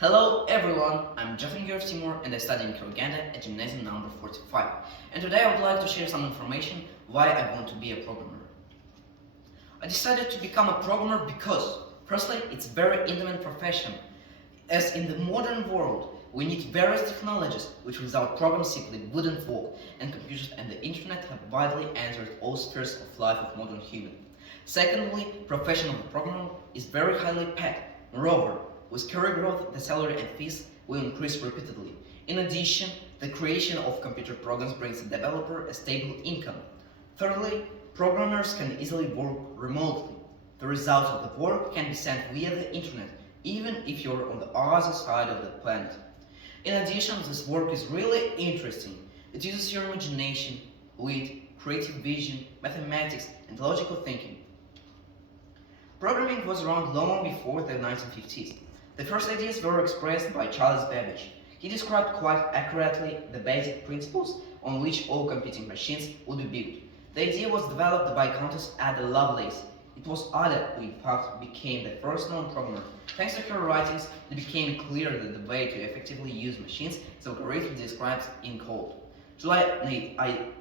Hello everyone, I'm Джахангиров Teymour and I study in Uganda at gymnasium number 45. And today I would like to share some information why I want to be a programmer. I decided to become a programmer because, firstly, it's a very intimate profession. As in the modern world, we need various technologies which without programs simply wouldn't work, and computers and the internet have widely entered all spheres of life of modern human. Secondly, profession of a programmer is very highly paid. Moreover, with career growth, the salary and fees will increase repeatedly. In addition, the creation of computer programs brings the developer a stable income. Thirdly, programmers can easily work remotely. The results of the work can be sent via the internet, even if you're on the other side of the planet. In addition, this work is really interesting. It uses your imagination, wit, creative vision, mathematics, and logical thinking. Programming was around long before the 1950s. The first ideas were expressed by Charles Babbage. He described quite accurately the basic principles on which all computing machines would be built. The idea was developed by Countess Ada Lovelace. It was Ada who in fact became the first known programmer. Thanks to her writings, it became clear that the way to effectively use machines is algorithm described in code. July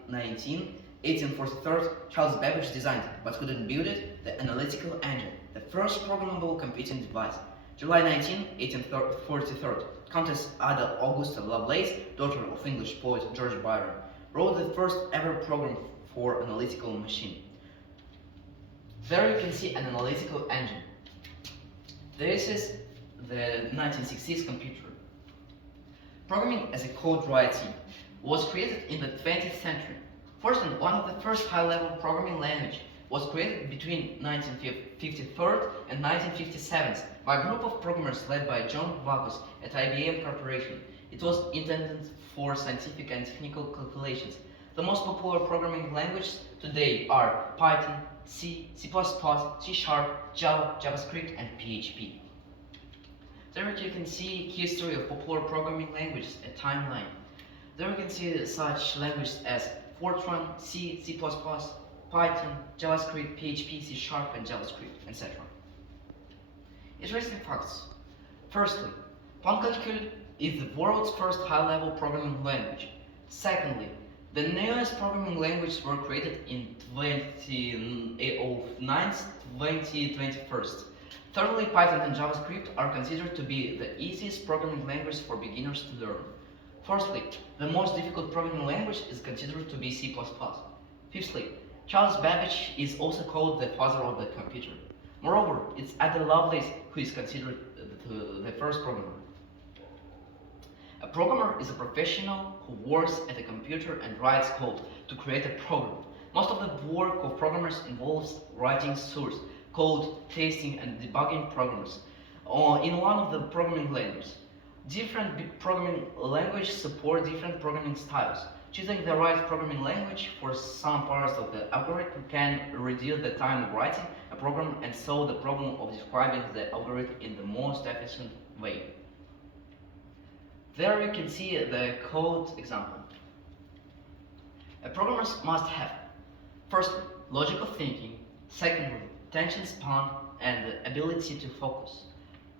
19, 1843, Charles Babbage designed, but couldn't build it, the analytical engine, the first programmable computing device. July 19, 1843, Countess Ada Augusta Lovelace, daughter of English poet George Byron, wrote the first ever program for analytical machine. There you can see an analytical engine. This is the 1960s computer. Programming as a code writing was created in the 20th century. First, and one of the first high-level programming language was created between 1953 and 1957 by a group of programmers led by John Vacus at IBM Corporation. It was intended for scientific and technical calculations. The most popular programming languages today are Python, C, C++, C#, Java, JavaScript, and PHP. There you can see history of popular programming languages, a timeline. There you can see such languages as Fortran, C, C++, Python, JavaScript, PHP, C#, and JavaScript, etc. Interesting facts. Firstly, Pancalcul is the world's first high-level programming language. Secondly, the newest programming languages were created in 2021. Thirdly, Python and JavaScript are considered to be the easiest programming language for beginners to learn. Fourthly, the most difficult programming language is considered to be C++. Fifthly, Charles Babbage is also called the father of the computer. Moreover, it's Ada Lovelace who is considered the first programmer. A programmer is a professional who works at a computer and writes code to create a program. Most of the work of programmers involves writing source code, testing, and debugging programs in one of the programming languages. Different programming languages support different programming styles. Choosing the right programming language for some parts of the algorithm can reduce the time of writing a program and solve the problem of describing the algorithm in the most efficient way. There you can see the code example. A programmer must have, firstly, logical thinking, secondly, attention span and the ability to focus,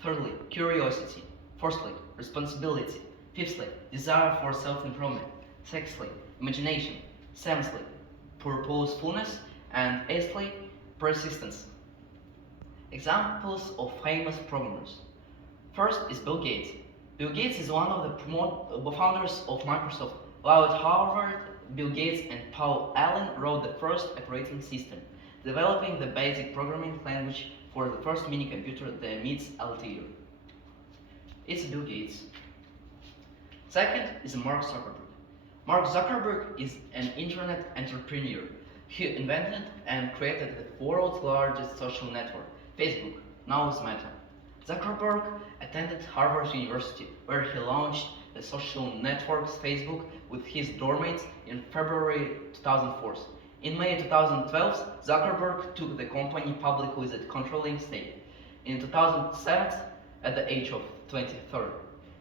thirdly, curiosity, fourthly, responsibility, fifthly, desire for self-improvement, sixthly, imagination, seventhly, purposefulness, and eighthly, persistence. Examples of famous programmers. First is Bill Gates. Bill Gates is one of the founders of Microsoft. While at Harvard, Bill Gates and Paul Allen wrote the first operating system, developing the basic programming language for the first mini-computer, the MITS Altair. It's Bill Gates. Second is Mark Zuckerberg. Mark Zuckerberg is an internet entrepreneur. He invented and created the world's largest social network, Facebook, now is Meta. Zuckerberg attended Harvard University, where he launched the social network Facebook with his dorm-mates in February 2004. In May 2012, Zuckerberg took the company public with a controlling stake. In 2007, at the age of 23,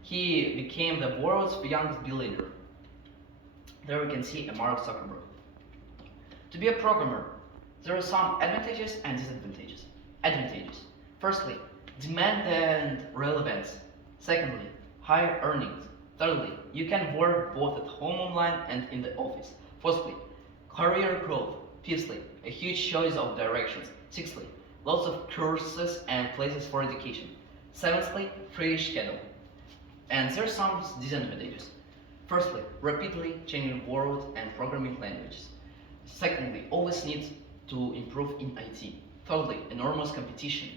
he became the world's youngest billionaire. There we can see a Mark Zuckerberg. To be a programmer, there are some advantages and disadvantages. Advantages. Firstly, demand and relevance. Secondly, higher earnings. Thirdly, you can work both at home online and in the office. Fourthly, career growth. Fifthly, a huge choice of directions. Sixthly, lots of courses and places for education. Seventhly, free schedule. And there are some disadvantages. Firstly, rapidly changing world and programming languages. Secondly, always need to improve in IT. Thirdly, enormous competition.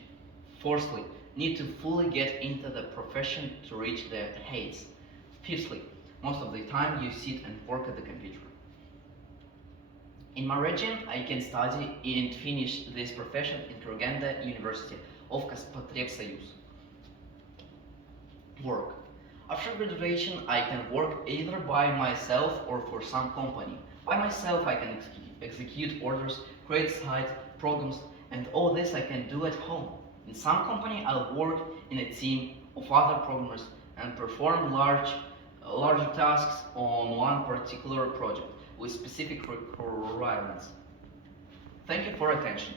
Fourthly, need to fully get into the profession to reach the heights. Fifthly, most of the time you sit and work at the computer. In my region, I can study and finish this profession in Kurganda University of Kazakh. Work. After graduation, I can work either by myself or for some company. By myself, I can execute orders, create sites, programs, and all this I can do at home. In some company, I'll work in a team of other programmers and perform large tasks on one particular project with specific requirements. Thank you for attention.